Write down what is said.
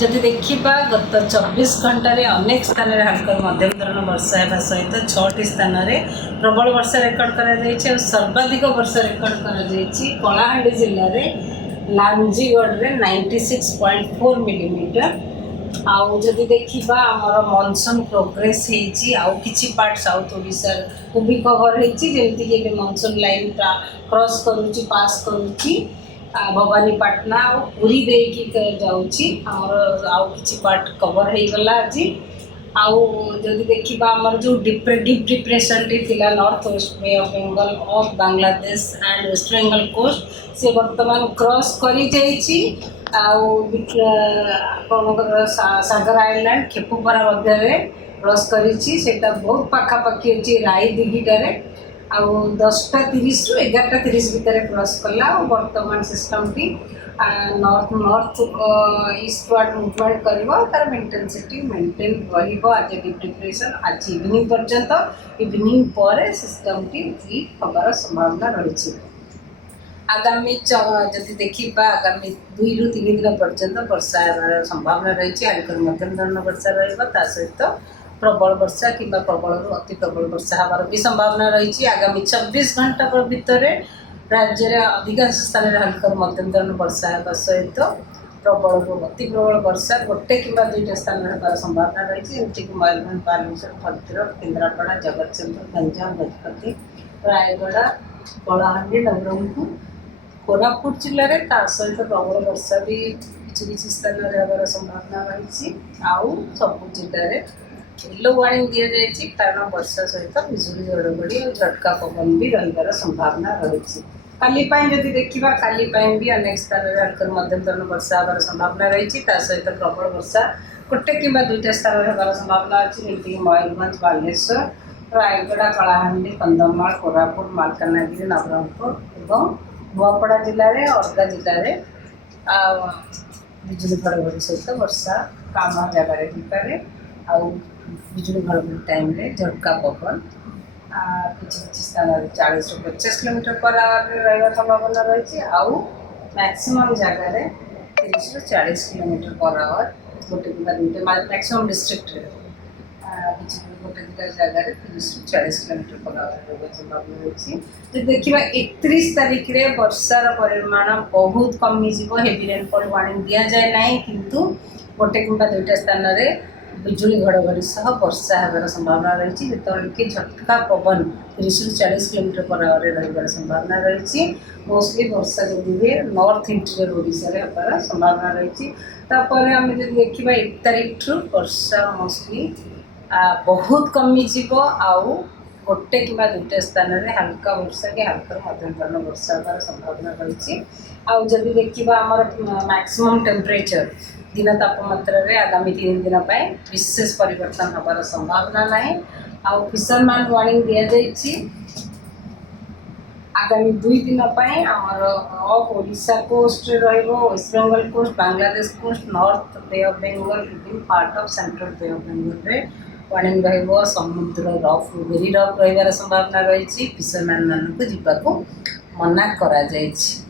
जदि देखा गत 24 घंटे अनेक स्थान हल्का मध्यम धरण वर्षा होगा सहित 6टी स्थान में प्रबल वर्षा रेकर्ड कर सर्वाधिक वर्षा रेकर्ड कर कलाहांडी जिले में लांजीगढ़ में 96.4 मिलीमीटर। आउ जदि देखा आमर मनसून प्रोग्रेस होती पार्ट साउथ ओडिशा को भी कवर होती मनसून लाइन क्रॉस करुच्ची पास करुच्ची भवानीपाटना और पूरी देकी जाऊँगी आमर आउ कि पार्ट कवर हो गला आज। आउ जदि देखा आमर जो डीप डिप्रेशन थी north west Bay of Bengal off Bangladesh and West Bengal coast से वर्तमान क्रॉस करी जाइए। सागर आइलैंड खेपुपरा मध्य क्रॉस करी बहुत पाखापाखि अच्छी राई दिघीटे आउ 10:30 रु 11:30 भितर क्रॉस कला और वर्तमान system T north east ward movement कर तार इंटेंसिटी मेंटेन रहिबो आज डिप्रेशन आज इवनिंग पर्यंत इवनिंग पर सिस्टम टी वीक होबार संभावना रही। आगामी जदि देखा आगामी 2 रु 3 दिन पर्यंत वर्षा होबार संभावना रही। हल्का मध्यम धरण वर्षा रहा सहित प्रबल वर्षा कि प्रबल अति प्रबल वर्षा हमार भी संभावना रही। आगामी 24 घंटा भितर राज्य में अधिकांश स्थान में हल्का मध्यम धरण वर्षा होगा सहित प्रबल अति प्रबल वर्षा गोटे कि 2टा स्थान में होबार संभावना रही। जमीक मयूरभंज बालेश्वर भद्रक केन्द्रापड़ा जगतसिंहपुर गंजाम गजपति रायगढ़ कलाहांडी नवरंगपुर कोरापुट जिले में सहित प्रबल वर्षा भी किसी स्थान में होबार संभावना रही। आउ सबू जिले येलो वार्निंग दि जाए कारण वर्षा सहित बिजुली घड़घड़ी और झटका पवन भी रही संभावना रही। काली जदि देखा काली भी अनेक स्थान में हल्का मध्यम धरण वर्षा होबार संभावना रही। सहित प्रबल वर्षा गोटे कि 2टा स्थान में होबार संभावना अच्छी जमीक मयूरभंज बालेश्वर रायगढ़ कलाहांडी कंधमाल कोरापुट मालकानगिरी नवरंगपुर और नुआपड़ा जिले में अर्धा जिले में बिजुली घड़घड़ी सहित वर्षा काम जगार होपे आउ बिजुली घड़घड़ी टाइम रे झटका पवन किसी स्थान 40 रु 50 किलोमीटर पर आवर रही संभावना रही। आउ मैक्सिमम जगह 30 रु 40 किलोमीटर पर आवर गोटे कि 2टा मैक्सिमम डिस्ट्रिक्ट गोटे 2टा जगह 30 रु 40 किलोमीटर पर आवर रही संभावना रही। जो देखा 31 तारीख में वर्षार परिमाण बहुत कमिज हेवी रेनफॉल वार्निंग दि जाए ना किंतु गोटे कि 2टा स्थान में बिजुली घड़घड़ी सह वर्षा होबार संभावना रही। जिते कि झटका पवन 30 रु 40 किलोमीटर पर आवर रही संभावना रही। मोस्टली वर्षा जब हुए नॉर्थ इंटीरियर ओडिशा रे होबार संभावना रही। तापर आम जब देखा 1 तारीख रु वर्षा मोस्टली बहुत कमिज आउ गोटे कि 2टा स्थान में हल्का वर्षा कि हल्का मध्यम धरण वर्षा होबार संभावना रही। आउ जदि देखा आमर मैक्सिमम टेम्परेचर दिन तापमात्रा रे आगामी 3 दिन विशेष परिवर्तन होबार संभावना नहीं। आउ फिशरमैन वार्निंग दि जाइए आगामी 2 दिन आमर off Odisha coast West Bengal coast Bangladesh coast north Bay of Bengal within part of central Bay of Bengal रे वार्निंग रहिबो समुद्र रफ वेरी रफ रहिबार संभावना रही। फिशरमैन मानक जीवाको मना करा जाइछि।